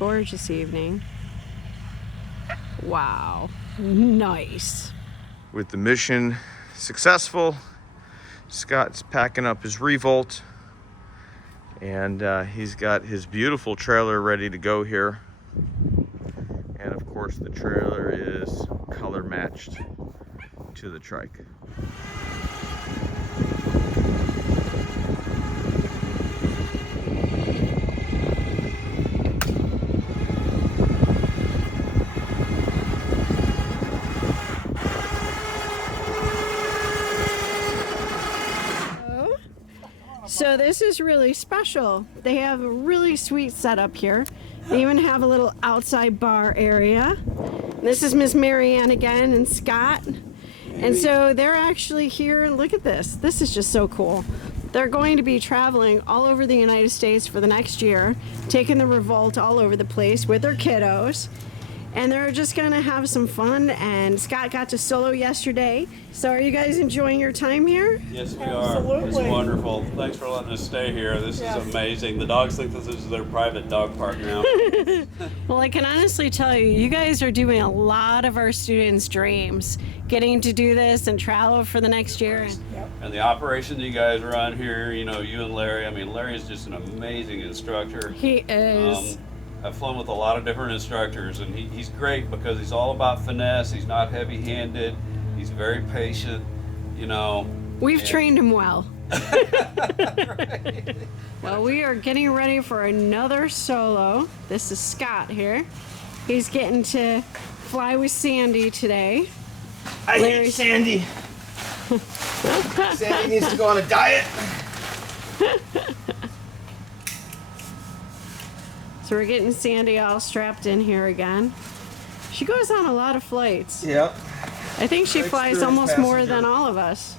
gorgeous evening. Wow, nice. With the mission successful, Scott's packing up his REVOLT, and he's got his beautiful trailer ready to go here. And of course the trailer is color matched to the Trike. So this is really special. They have a really sweet setup here. They even have a little outside bar area. This is Miss Marianne again and Scott. And so they're actually here. Look at this. This is just so cool. They're going to be traveling all over the United States for the next year, taking the REVOLT all over the place with their kiddos. And they're just gonna have some fun, and Scott got to solo yesterday. So are you guys enjoying your time here? Yes, we are. It's wonderful. Thanks for letting us stay here. This is amazing. The dogs think this is their private dog park now. Well, I can honestly tell you, you guys are doing a lot of our students' dreams, getting to do this and travel for the next year. And the operation you guys run here, you know, you and Larry, I mean, Larry is just an amazing instructor. He is. I've flown with a lot of different instructors, and he's great because he's all about finesse. He's not heavy-handed. He's very patient, you know. We've trained him well. Right. Well, we are getting ready for another solo. This is Scott here. He's getting to fly with Sandy today. I hate Sandy. Sandy needs to go on a diet. So we're getting Sandy all strapped in here again. She goes on a lot of flights. Yep. I think she flies almost more than all of us.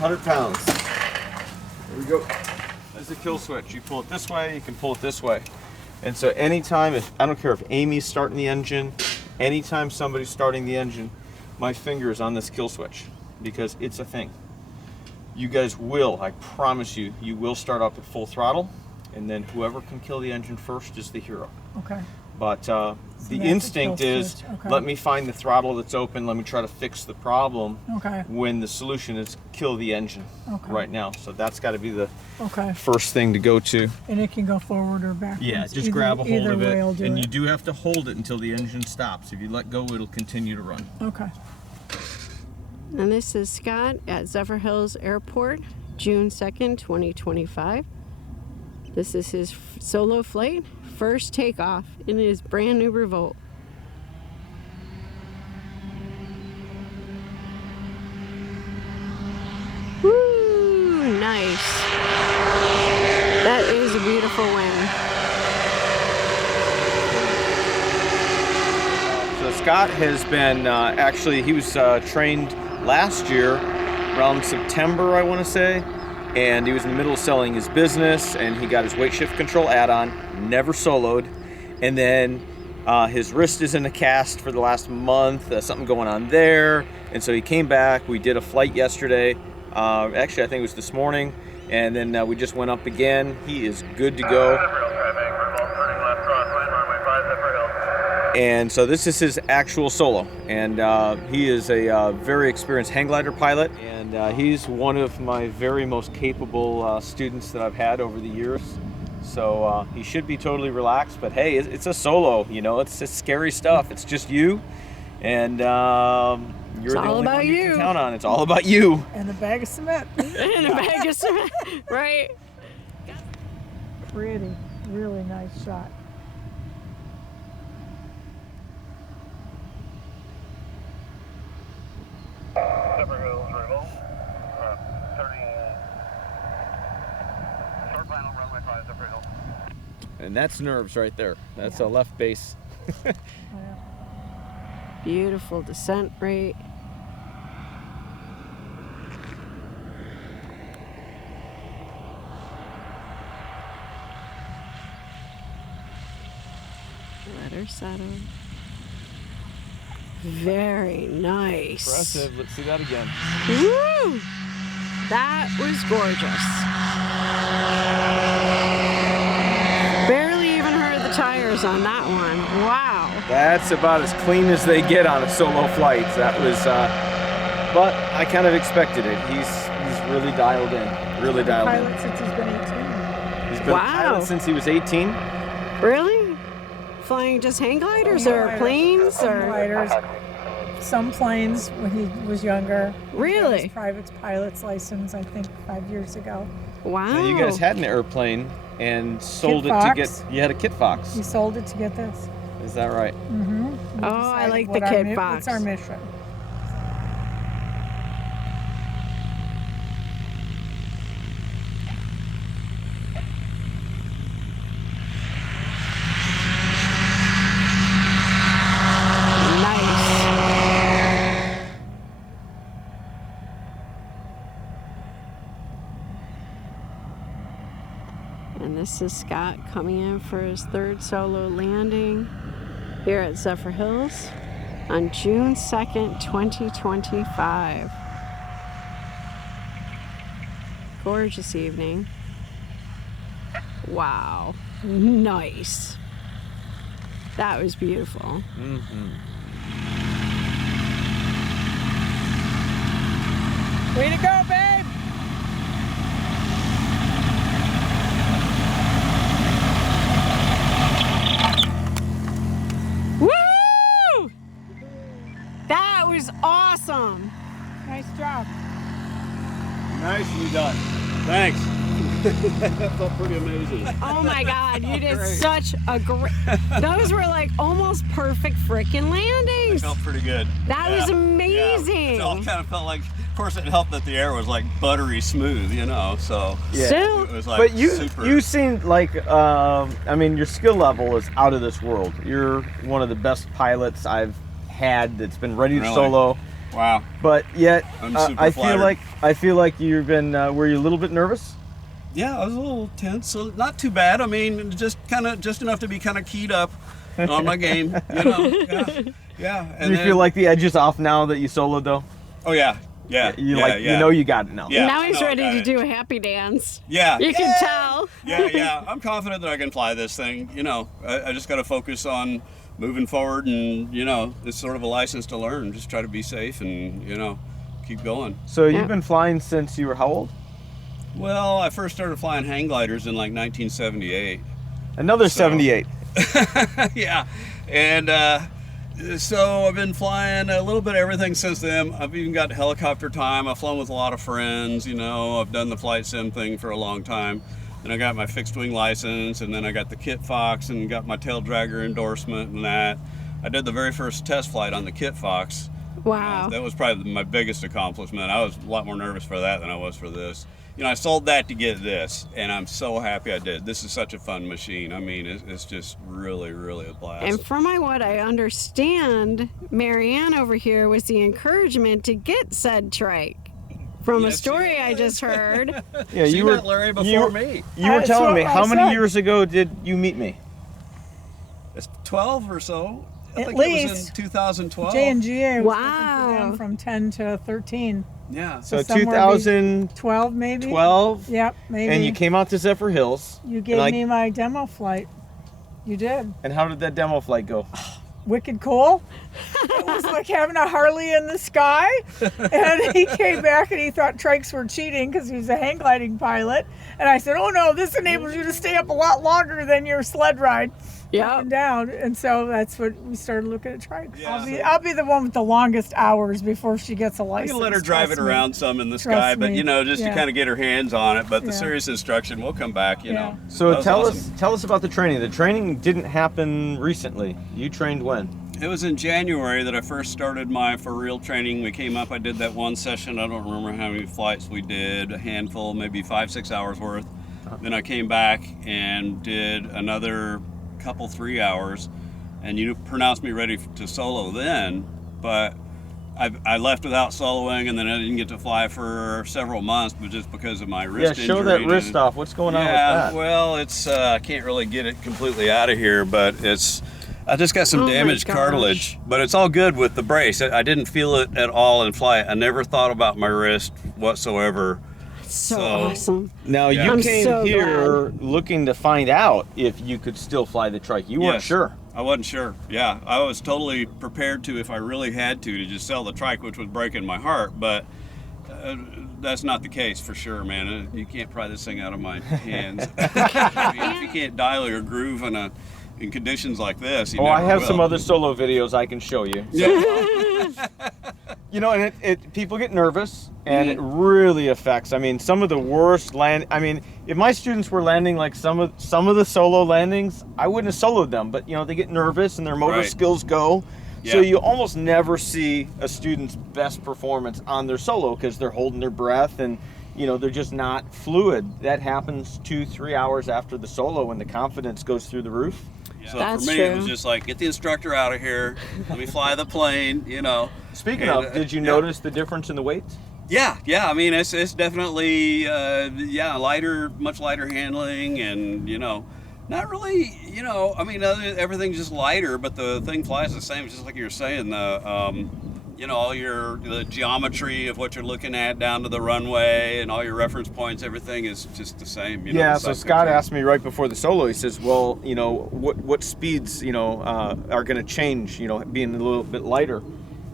100 pounds. There we go. There's a kill switch. You pull it this way, you can pull it this way. And so anytime, I don't care if Amy's starting the engine, anytime somebody's starting the engine, my finger is on this kill switch because it's a thing. You guys will, I promise you, you will start up at full throttle, and then whoever can kill the engine first is the hero. Okay. But the instinct is, let me find the throttle that's open, let me try to fix the problem, when the solution is kill the engine right now. So that's got to be the first thing to go to. And it can go forward or backwards. Yeah, just grab a hold of it, and you do have to hold it until the engine stops. If you let go, it'll continue to run. Okay. And this is Scott at Zephyr Hills Airport, June 2nd, 2025. This is his solo flight, first takeoff in his brand new REVOLT. Woo, nice. That is a beautiful wing. So Scott has been, actually he was trained last year around September, I want to say. And he was in the middle of selling his business, and he got his weight shift control add-on, never soloed. And then his wrist is in a cast for the last month, something going on there. And so he came back, we did a flight yesterday, actually I think it was this morning, and then we just went up again. He is good to go. And so this is his actual solo, and he is a very experienced hang glider pilot, and he's one of my very most capable students that I've had over the years. So he should be totally relaxed, but hey, it's a solo, you know, it's scary stuff. It's just you, and you're the only one you can count on. It's all about you. And a bag of cement. And a bag of cement, right? Pretty, really nice shot. Zephyr Hills, REVOLT, turning short final, runway 5, Zephyr Hills. And that's nerves right there. That's a left base. Beautiful descent rate. Let her settle. Very nice. Impressive. Let's see that again. Woo! That was gorgeous. Very hours on that one. Wow. That's about as clean as they get on a solo flight. That was, but I kind of expected it. He's really dialed in. Really dialed in. Pilot since he's been 18. He's been a pilot since he was 18. Really? Flying just hang gliders or planes or? Gliders. Some planes when he was younger. Really? His private pilot's license, I think, 5 years ago. Wow. Now you guys had an airplane and sold Kit it to Fox. get. You had a Kit Fox. He sold it to get this. Is that right? Mm-hmm. Oh, I like the Kit Fox. What's our mission? Nice. And this is Scott coming in for his third solo landing here at Zephyr Hills on June 2nd, 2025. Gorgeous evening. Wow. Nice. That was beautiful. Way to go, babe! Woo! That was awesome. Nice job. Nicely done. Thanks. That felt pretty amazing. Oh my God, you did such a great. Those were like almost perfect freaking landings. Felt pretty good. That was Yeah. amazing. It all kind of felt like, of course, it helped that the air was like buttery smooth, you know. So Yeah. Still, it was like But you super. seemed like I mean, your skill level is out of this world. You're one of the best pilots I've had that's been ready to Really? solo. Wow. But yet, I'm super I feel flattered. like you've been. Were you a little bit nervous? Yeah, I was a little tense, so not too bad. I mean, just enough to be kind of keyed up on my game, you know. Yeah. And Do you then- feel like the edge is off now that you soloed though? Oh yeah. You know you got it now. Yeah. now he's no, ready got to it. do a happy dance. Yeah. You can tell. Yeah. I'm confident that I can fly this thing. You know, I just got to focus on moving forward, and you know, it's sort of a license to learn. Just try to be safe, and you know, keep going. So Yeah. you've been flying since you were how old? Well, I first started flying hang gliders in like 1978. Another So- 78. Yeah, and so I've been flying a little bit of everything since then. I've even got helicopter time. I've flown with a lot of friends, you know. I've done the flight sim thing for a long time. And I got my fixed wing license, and then I got the Kit Fox and got my tail dragger endorsement and that. I did the very first test flight on the Kit Fox. Wow. That was probably my biggest accomplishment. I was a lot more nervous for that than I was for this. You know, I sold that to get this, and I'm so happy I did. This is such a fun machine. I mean, it's just really, really a blast. And from what I understand, Marianne over here was the encouragement to get said trike. From a Yes, she story I was. just heard. Yeah, She you were met Larry before me. You were That's telling what me I how many said. years ago did you meet me? It's 12 or so. I At think it was least. in 2012. J&GA was looking for Wow. them from 10 to 13. Yeah. So somewhere 2012, 12 maybe? Yep, maybe. and you came out to Zephyr Hills. You gave me my demo flight. You did. And how did that demo flight go? Wicked cool. It was like having a Harley in the sky. And he came back and he thought trikes were cheating because he was a hang gliding pilot. And I said, oh no, this enables you to stay up a lot longer than your sled ride. Yep. And down. And so that's what we started looking at trikes. Yeah. I'll be the one with the longest hours before she gets a I license. can let her drive it trust me. around some in the Trust sky, but me. you know, just to Yeah. kind of get her hands on it. But the Yeah. serious instruction will come back, you know. So That was tell awesome. us about the training. The training didn't happen recently. You trained when? It was in January that I first started my for real training. We came up, I did that one session. I don't remember how many flights we did, a handful, maybe 5-6 hours worth. Then I came back and did another couple, 3 hours, and you pronounced me ready to solo then, but I left without soloing, and then I didn't get to fly for several months, but just because of my wrist Yeah, injury. show that and- wrist off. What's going on with Yeah, that? well, it's I can't really get it completely out of here, but I just got some Oh my damaged gosh. cartilage, but it's all good with the brace. I didn't feel it at all in flight. I never thought about my wrist whatsoever So awesome. Now Yeah. you I'm came so here looking to find out if you could still fly the trike. You weren't Yes. sure. I wasn't sure. Yeah, I was totally prepared to, if I really had to just sell the trike, which was breaking my heart. But that's not the case for sure, man. You can't pry this thing out of my hands. I mean, if you can't dial or groove in conditions like this, you Oh, never I have will. some other solo videos I can show you. You know, and people get nervous, and it really affects. I mean, some of the worst I mean, if my students were landing like some of the solo landings, I wouldn't have soloed them. But you know, they get nervous, and their motor Right. skills go. Yeah. So you almost never see a student's best performance on their solo because they're holding their breath, and you know, they're just not fluid. That happens 2-3 hours after the solo when the confidence goes through the roof. So That's for me, true. it was just like, get the instructor out of here. Let me fly the plane, you know. Speaking And, of, did you yeah. notice the difference in the weights? Yeah. I mean, it's definitely lighter, much lighter handling, and you know, not really. You know, I mean, everything's just lighter, but the thing flies the same. Just like you were saying, you know, all the geometry of what you're looking at down to the runway and all your reference points, everything is just the same. You know, Yeah, the so sub Scott control. asked me right before the solo, he says, well, you know, what speeds, you know, are going to change, you know, being a little bit lighter?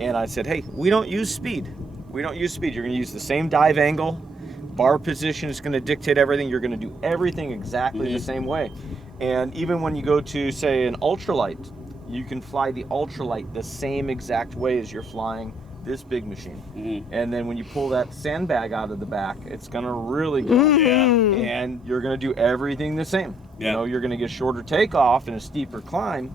And I said, hey, we don't use speed. We don't use speed. You're going to use the same dive angle. Bar position is going to dictate everything. You're going to do everything exactly the same way. And even when you go to, say, an ultralight, you can fly the ultralight the same exact way as you're flying this big machine. And then when you pull that sandbag out of the back, it's going to really go. And you're going to do everything the same. You know, you're going to get shorter takeoff and a steeper climb,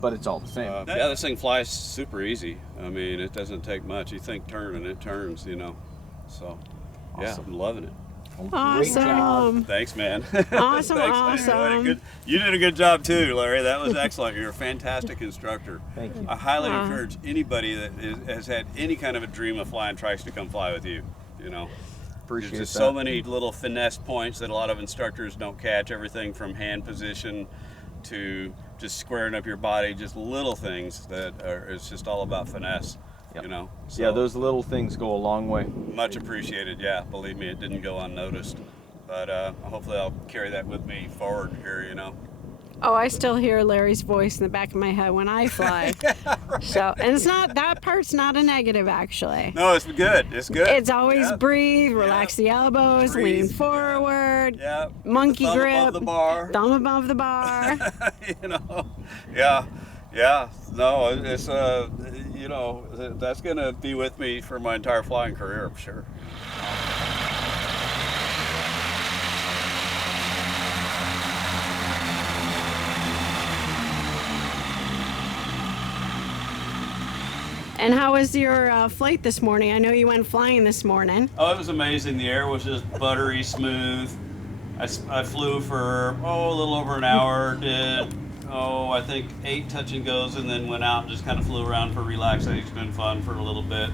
but it's all the same. Yeah, this thing flies super easy. I mean, it doesn't take much. You think turn and it turns, you know. So, yeah, Awesome. I'm loving it. Great job. Awesome. Thanks, man. Awesome, Thanks, man. awesome. You did a good job too, Larry. That was excellent. You're a fantastic instructor. Thank you. I highly encourage anybody that has had any kind of a dream of flying trikes to come fly with you. You know, Appreciate there's just that. so many little finesse points that a lot of instructors don't catch. Everything from hand position to just squaring up your body, just little things it's just all about finesse. Yep. You know. Yeah, So, those little things go a long way. much appreciated. Yeah, believe me, it didn't go unnoticed. But hopefully I'll carry that with me forward here, you know. Oh, I still hear Larry's voice in the back of my head when I fly. So, and it's not, that part's not a negative actually. No, it's good. It's good. It's always Yeah. breathe, relax the elbows, Breathe. lean forward, Yeah. monkey Thumb grip, above the bar. thumb above the bar. You know. Yeah. No, it's you know, that's gonna be with me for my entire flying career, I'm sure. And how was your flight this morning? I know you went flying this morning. Oh, it was amazing. The air was just buttery smooth. I flew for a little over an hour. Did I think 8 touch and goes, and then went out and just kind of flew around for relaxation and fun for a little bit.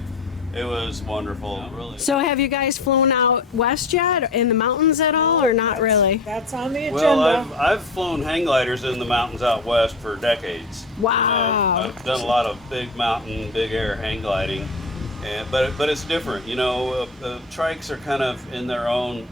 It was wonderful, really. So have you guys flown out west yet, in the mountains at all, or not really? That's on the agenda. Well, I've flown hang gliders in the mountains out west for decades. Wow. I've done a lot of big mountain, big air hang gliding, but it's different. You know, trikes are kind of in their own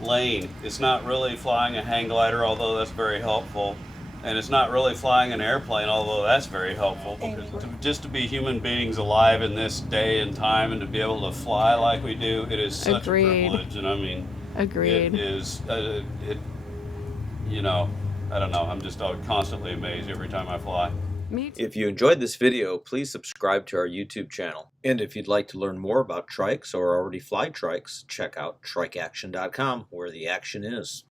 lane. It's not really flying a hang glider, although that's very helpful. And it's not really flying an airplane, although that's very helpful. Because just to be human beings alive in this day and time and to be able to fly like we do, it is such Agreed. a privilege. And I mean, Agreed. it is, you know, I don't know. I'm just constantly amazed every time I fly. Me too. If you enjoyed this video, please subscribe to our YouTube channel. And if you'd like to learn more about trikes or already fly trikes, check out trikeaction.com, where the action is.